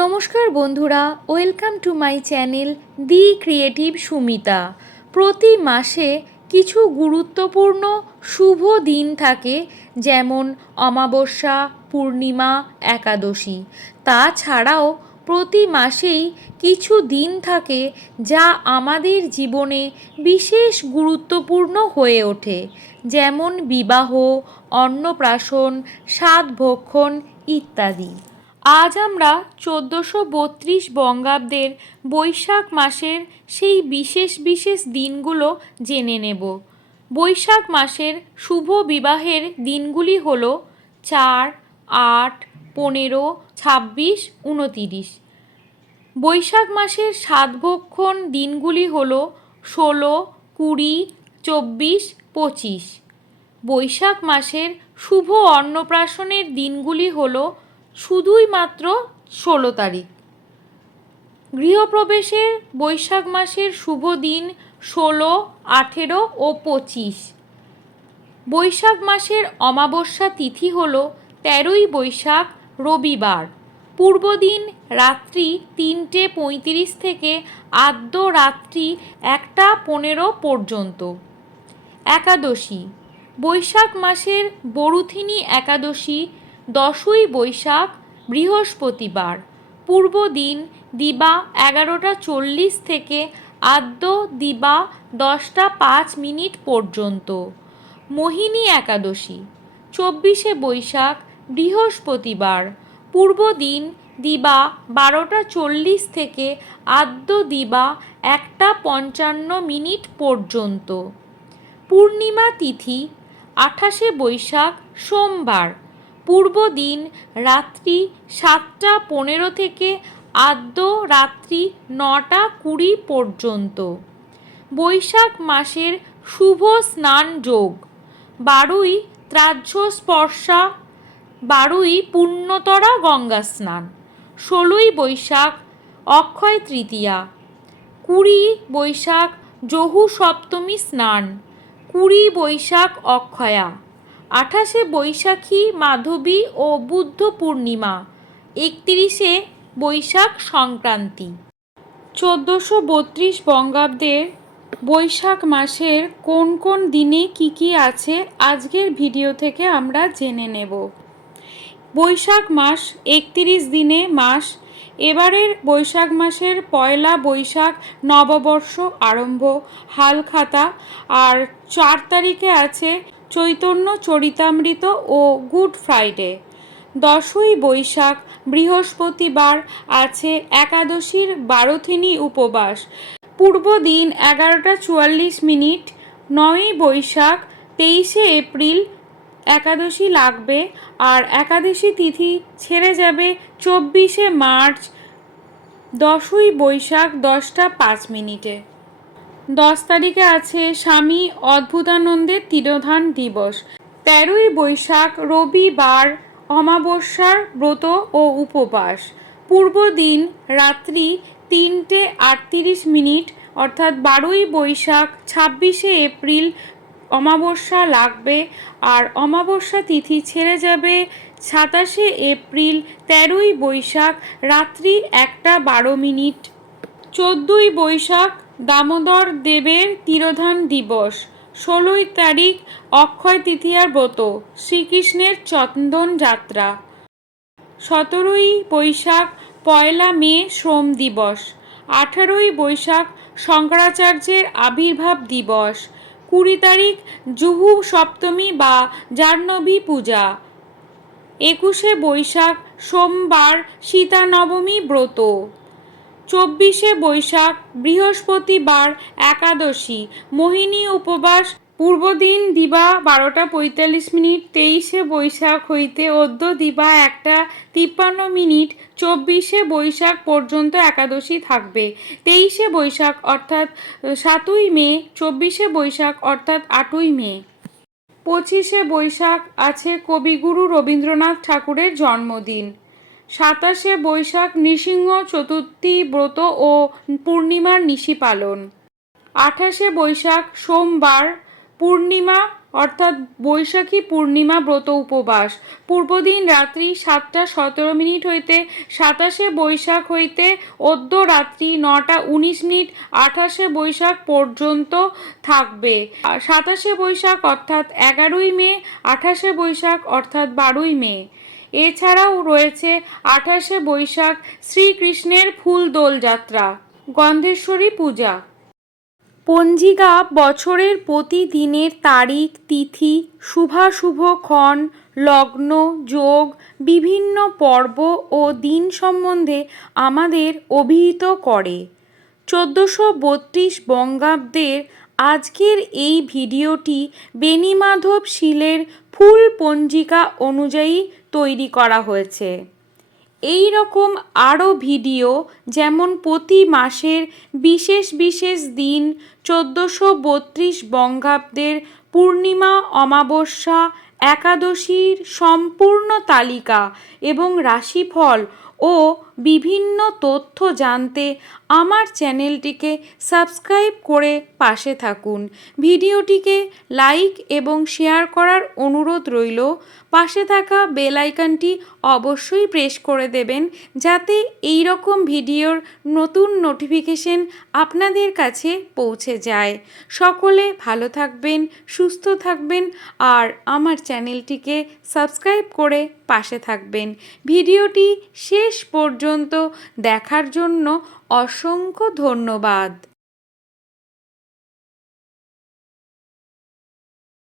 নমস্কার বন্ধুরা, welcome to my channel the creative Sumita. প্রতি মাসে কিছু গুরুত্বপূর্ণ শুভ দিন থাকে, যেমন অমাবস্যা, পূর্ণিমা, একাদশী। তাছাড়াও প্রতি মাসেই কিছু দিন থাকে যা আমাদের জীবনে বিশেষ গুরুত্বপূর্ণ হয়ে ওঠে, যেমন বিবাহ, অন্নপ্রাশন সাতভক্ষণ ইত্যাদি। আজ আমরা চোদ্দোশো বত্রিশ বঙ্গাব্দের বৈশাখ মাসের সেই বিশেষ বিশেষ দিনগুলো জেনে নেব। বৈশাখ মাসের শুভ বিবাহের দিনগুলি হলো চার, আট, পনেরো, ছাব্বিশ, উনতিরিশ। বৈশাখ মাসের সাতভক্ষণ দিনগুলি হল ষোলো, কুড়ি, চব্বিশ, পঁচিশ। বৈশাখ মাসের শুভ অন্নপ্রাশনের দিনগুলি হলো শুধুই মাত্র ষোলো তারিখ। গৃহপ্রবেশের বৈশাখ মাসের শুভ দিন ষোলো, আঠেরো ও পঁচিশ। বৈশাখ মাসের অমাবস্যা তিথি হল তেরোই বৈশাখ রবিবার। পূর্বদিন রাত্রি তিনটে পঁয়ত্রিশ থেকে আদ্য রাত্রি একটা পনেরো পর্যন্ত। একাদশী। বৈশাখ মাসের বরুথিনী একাদশী দশই বৈশাখ, বৃহস্পতিবার। পূর্ব দিন দিবা এগারোটা চল্লিশ থেকে আদ্য দিবা দশটা পাঁচ মিনিট পর্যন্ত। মোহিনী একাদশী, চব্বিশে বৈশাখ, বৃহস্পতিবার। পূর্ব দিন দিবা বারোটা চল্লিশ থেকে আদ্য দিবা একটা পঞ্চান্ন মিনিট পর্যন্ত। পূর্ণিমা তিথি, আঠাশে বৈশাখ, সোমবার। পূর্ব দিন রাত্রি সাতটা পনেরো থেকে আদ্য রাত্রি নটা কুড়ি পর্যন্ত। বৈশাখ মাসের শুভ স্নান যোগ। বারুই ত্রাহ্য স্পর্শা বারুই পুণ্যতরা গঙ্গা স্নান। ষোলোই বৈশাখ অক্ষয় তৃতীয়া। কুড়ি বৈশাখ জহু সপ্তমী স্নান। কুড়ি বৈশাখ অক্ষয়া। আঠাশে বৈশাখী, মাধবী ও বুদ্ধ পূর্ণিমা। একত্রিশে বৈশাখ সংক্রান্তি। চোদ্দোশো বত্রিশ বঙ্গাব্দের বৈশাখ মাসের কোন কোন দিনে কি কি আছে আজকের ভিডিও থেকে আমরা জেনে নেব। বৈশাখ মাস একত্রিশ দিনে মাস, এবারের বৈশাখ মাসের পয়লা বৈশাখ নববর্ষ আরম্ভ, হালখাতা, আর চার তারিখে আছে চৈতন্য চরিতামৃত ও গুড ফ্রাইডে। দশই বৈশাখ, বৃহস্পতিবার আছে একাদশীর বারোথিনী উপবাস। পূর্ব দিন এগারোটা চুয়াল্লিশ মিনিট, নয়ই বৈশাখ, তেইশে এপ্রিল একাদশী লাগবে আর একাদশী তিথি ছেড়ে যাবে চব্বিশে মার্চ, দশই বৈশাখ, দশটা পাঁচ মিনিটে। দশ তারিখে আছে স্বামী অদ্ভুতানন্দের তিরোধান দিবস। তেরোই বৈশাখ রবিবার অমাবস্যার ব্রত ও উপবাস। পূর্ব দিন রাত্রি তিনটে আটত্রিশ মিনিট, অর্থাৎ বারোই বৈশাখ ছাব্বিশে এপ্রিল অমাবস্যা লাগবে আর অমাবস্যা তিথি ছেড়ে যাবে সাতাশে এপ্রিল, তেরোই বৈশাখ রাত্রি একটা বারো মিনিট। চোদ্দই বৈশাখ দামোদর দেবের তিরোধান দিবস। ষোলোই তারিখ অক্ষয় তৃতীয়ার ব্রত, শ্রীকৃষ্ণের চন্দন যাত্রা। সতেরোই বৈশাখ, পয়লা মে শ্রম দিবস। আঠারোই বৈশাখ, শঙ্করাচার্যের আবির্ভাব দিবস। কুড়ি তারিখ, জুহু সপ্তমী বা জাহ্নবী পূজা। একুশে বৈশাখ, সোমবার সীতানবমী ব্রত। চব্বিশে বৈশাখ, বৃহস্পতিবার একাদশী, মোহিনী উপবাস, পূর্বদিন দিবা বারোটা পঁয়তাল্লিশ মিনিট, তেইশে বৈশাখ হইতে অদ্য দিবা একটা তিপ্পান্ন মিনিট, চব্বিশে বৈশাখ পর্যন্ত একাদশী থাকবে। তেইশে বৈশাখ অর্থাৎ সাতই মে, চব্বিশে বৈশাখ অর্থাৎ আটই মে। পঁচিশে বৈশাখ আছে কবিগুরু রবীন্দ্রনাথ ঠাকুরের জন্মদিন। সাতাশে বৈশাখ নৃসিংহ চতুর্থী ব্রত ও পূর্ণিমার নিশি পালন আঠাশে বৈশাখ সোমবার পূর্ণিমা অর্থাৎ বৈশাখী পূর্ণিমা ব্রত উপবাস। পূর্বদিন রাত্রি সাতটা সতেরো মিনিট হইতে সাতাশে বৈশাখ হইতে অদ্য রাত্রি নটা উনিশ মিনিট আঠাশে বৈশাখ পর্যন্ত থাকবে। সাতাশে বৈশাখ অর্থাৎ এগারোই মে, আঠাশে বৈশাখ অর্থাৎ বারোই মে। এছাড়াও রয়েছে আঠাশে বৈশাখ শ্রীকৃষ্ণের ফুল দোলযাত্রা গন্ধেশ্বরী পূজা। পঞ্জিকা বছরের প্রতিদিনের তারিখ, তিথি, শুভাশুভ ক্ষণ, লগ্ন, যোগ, বিভিন্ন পর্ব ও দিন সম্বন্ধে আমাদের অভিহিত করে। চোদ্দোশো বত্রিশ বঙ্গাব্দের আজকের এই ভিডিওটি বেণীমাধব শীলের ফুল পঞ্জিকা অনুযায়ী তৈরি করা হয়েছে। এই রকম আরও ভিডিও যেমন প্রতি মাসের বিশেষ বিশেষ দিন চোদ্দোশো বত্রিশ বঙ্গাব্দের পূর্ণিমা, অমাবস্যা, একাদশীর সম্পূর্ণ তালিকা এবং রাশিফল ও বিভিন্ন তথ্য জানতে আমার চ্যানেলটিকে সাবস্ক্রাইব করে পাশে থাকুন। ভিডিওটিকে লাইক এবং শেয়ার করার অনুরোধ রইল। পাশে থাকা বেল আইকনটি অবশ্যই প্রেস করে দেবেন যাতে এই রকম ভিডিওর নতুন নোটিফিকেশন আপনাদের কাছে পৌঁছে যায়। সকলে ভালো থাকবেন, সুস্থ থাকবেন আর আমার চ্যানেলটিকে সাবস্ক্রাইব করে পাশে থাকবেন। ভিডিওটি শেষ পর্যন্ত দেখার জন্য অসংখ্য ধন্যবাদ।